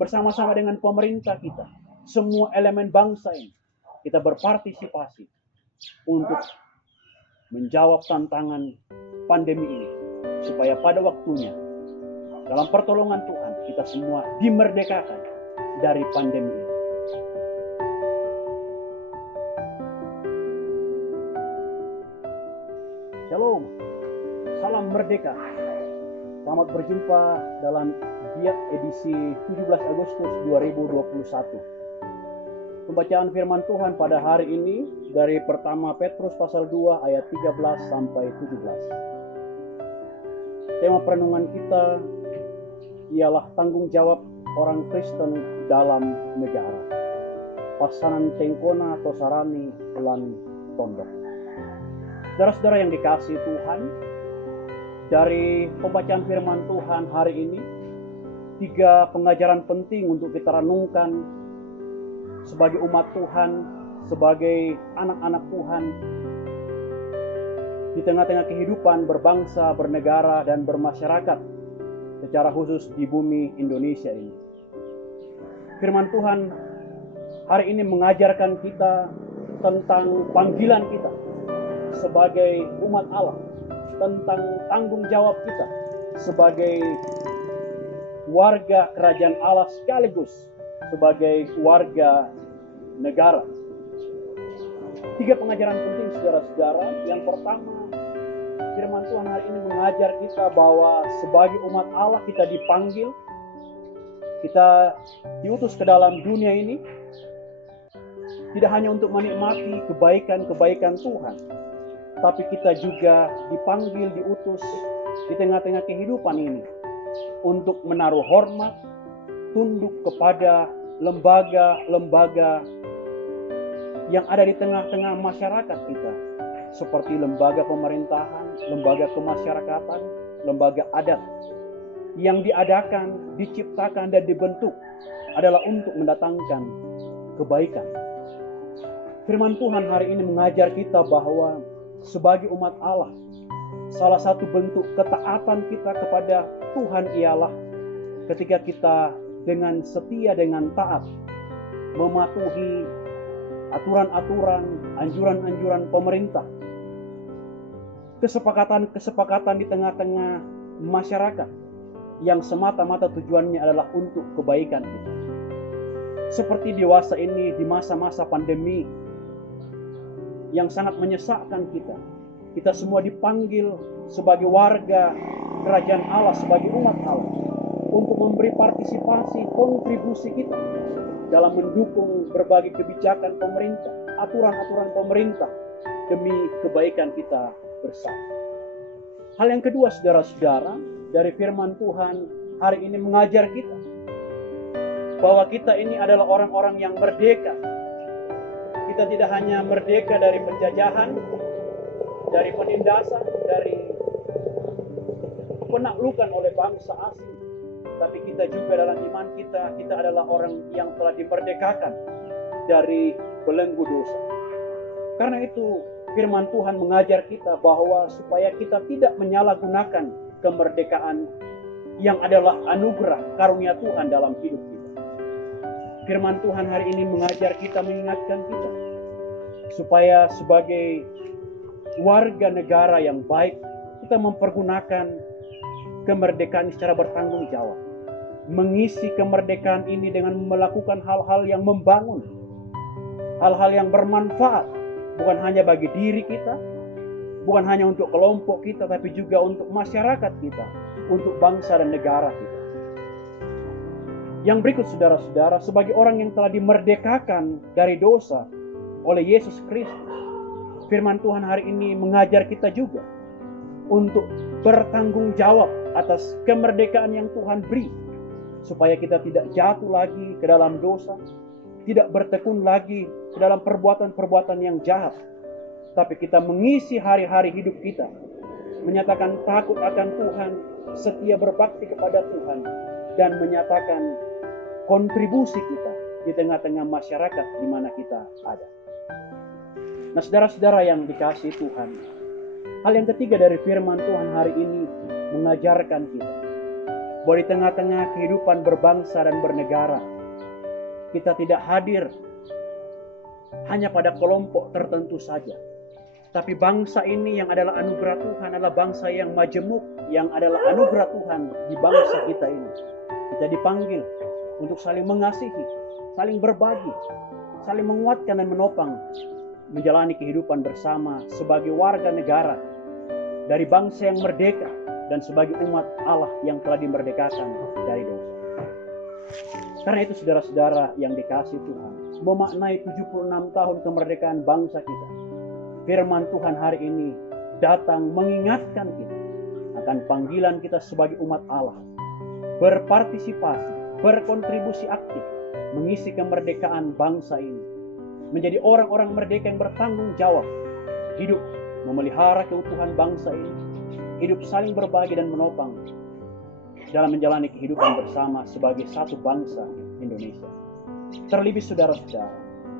bersama-sama dengan pemerintah kita, semua elemen bangsa ini, kita berpartisipasi untuk menjawab tantangan pandemi ini, supaya pada waktunya, dalam pertolongan Tuhan, kita semua dimerdekakan dari pandemi ini. Shalom, salam merdeka. Selamat berjumpa dalam Biak edisi 17 Agustus 2021. Pembacaan firman Tuhan pada hari ini dari pertama Petrus pasal 2 ayat 13 sampai 17. Tema perenungan kita ialah tanggung jawab orang Kristen dalam negara. Pasanan tengkona atau sarani lan tondok. Saudara-saudara yang dikasihi Tuhan, dari pembacaan firman Tuhan hari ini, 3 pengajaran penting untuk kita renungkan sebagai umat Tuhan, sebagai anak-anak Tuhan, di tengah-tengah kehidupan berbangsa, bernegara, dan bermasyarakat, secara khusus di bumi Indonesia ini. Firman Tuhan hari ini mengajarkan kita tentang panggilan kita sebagai umat Allah, tentang tanggung jawab kita sebagai warga kerajaan Allah sekaligus sebagai warga negara. 3 pengajaran penting saudara-saudara. Yang pertama, firman Tuhan hari ini mengajar kita bahwa sebagai umat Allah kita dipanggil, kita diutus ke dalam dunia ini tidak hanya untuk menikmati kebaikan-kebaikan Tuhan, tapi kita juga dipanggil, diutus di tengah-tengah kehidupan ini untuk menaruh hormat, tunduk kepada lembaga-lembaga yang ada di tengah-tengah masyarakat kita, seperti lembaga pemerintahan, lembaga kemasyarakatan, lembaga adat, yang diadakan, diciptakan, dan dibentuk adalah untuk mendatangkan kebaikan. Firman Tuhan hari ini mengajar kita bahwa sebagai umat Allah, salah satu bentuk ketaatan kita kepada Tuhan ialah ketika kita dengan setia, dengan taat mematuhi aturan-aturan, anjuran-anjuran pemerintah, kesepakatan-kesepakatan di tengah-tengah masyarakat yang semata-mata tujuannya adalah untuk kebaikan kita. Seperti dewasa ini di masa-masa pandemi yang sangat menyesakkan kita. Kita semua dipanggil sebagai warga kerajaan Allah, sebagai umat Allah, untuk memberi partisipasi, kontribusi kita dalam mendukung berbagai kebijakan pemerintah, aturan-aturan pemerintah demi kebaikan kita bersama. Hal yang kedua, saudara-saudara, dari firman Tuhan hari ini mengajar kita bahwa kita ini adalah orang-orang yang merdeka. Kita tidak hanya merdeka dari penjajahan, dari penindasan, dari penaklukan oleh bangsa asing, tapi kita juga dalam iman kita adalah orang yang telah dimerdekakan dari belenggu dosa. Karena itu firman Tuhan mengajar kita bahwa supaya kita tidak menyalahgunakan kemerdekaan yang adalah anugerah karunia Tuhan dalam hidup kita. Firman Tuhan hari ini mengajar kita, mengingatkan kita supaya sebagai warga negara yang baik, kita mempergunakan kemerdekaan secara bertanggung jawab. Mengisi kemerdekaan ini dengan melakukan hal-hal yang membangun, hal-hal yang bermanfaat, bukan hanya bagi diri kita, bukan hanya untuk kelompok kita, tapi juga untuk masyarakat kita, untuk bangsa dan negara kita. Yang berikut, saudara-saudara, sebagai orang yang telah dimerdekakan dari dosa oleh Yesus Kristus, firman Tuhan hari ini mengajar kita juga untuk bertanggung jawab atas kemerdekaan yang Tuhan beri, supaya kita tidak jatuh lagi ke dalam dosa, tidak bertekun lagi ke dalam perbuatan-perbuatan yang jahat, tapi kita mengisi hari-hari hidup kita menyatakan takut akan Tuhan, setia berbakti kepada Tuhan, dan menyatakan kontribusi kita di tengah-tengah masyarakat di mana kita ada. Nah, saudara-saudara yang dikasihi Tuhan, hal yang ketiga dari firman Tuhan hari ini mengajarkan kita bahwa di tengah-tengah kehidupan berbangsa dan bernegara, kita tidak hadir hanya pada kelompok tertentu saja. Tapi bangsa ini yang adalah anugerah Tuhan adalah bangsa yang majemuk, yang adalah anugerah Tuhan di bangsa kita ini. Kita dipanggil untuk saling mengasihi, saling berbagi, saling menguatkan dan menopang, menjalani kehidupan bersama sebagai warga negara dari bangsa yang merdeka dan sebagai umat Allah yang telah dimerdekakan dari dosa. Karena itu saudara-saudara yang dikasihi Tuhan, memaknai 76 tahun kemerdekaan bangsa kita, firman Tuhan hari ini datang mengingatkan kita akan panggilan kita sebagai umat Allah, berpartisipasi, berkontribusi aktif, mengisi kemerdekaan bangsa ini, menjadi orang-orang merdeka yang bertanggung jawab, hidup memelihara keutuhan bangsa ini, hidup saling berbagi dan menopang dalam menjalani kehidupan bersama sebagai satu bangsa Indonesia. Terlebih saudara-saudara,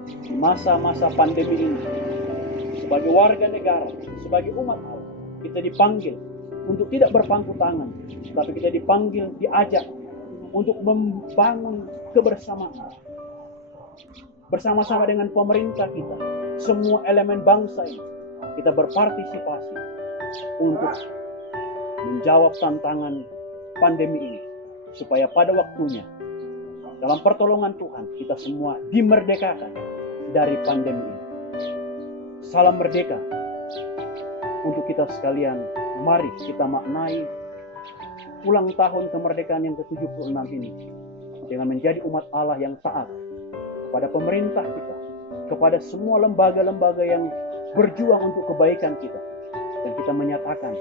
di masa-masa pandemi ini, sebagai warga negara, sebagai umat Allah, kita dipanggil untuk tidak berpangku tangan, tapi kita dipanggil, diajak untuk membangun kebersamaan. Bersama-sama dengan pemerintah kita, semua elemen bangsa ini, kita berpartisipasi untuk menjawab tantangan pandemi ini, supaya pada waktunya, dalam pertolongan Tuhan, kita semua dimerdekakan dari pandemi ini. Salam merdeka untuk kita sekalian. Mari kita maknai ulang tahun kemerdekaan yang ke-76 ini dengan menjadi umat Allah yang taat kepada pemerintah kita, kepada semua lembaga-lembaga yang berjuang untuk kebaikan kita. Dan kita menyatakan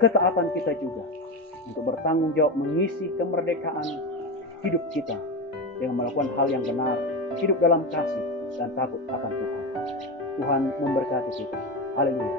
ketaatan kita juga untuk bertanggung jawab mengisi kemerdekaan hidup kita dengan melakukan hal yang benar, hidup dalam kasih dan takut akan Tuhan. Tuhan memberkati kita. Haleluya.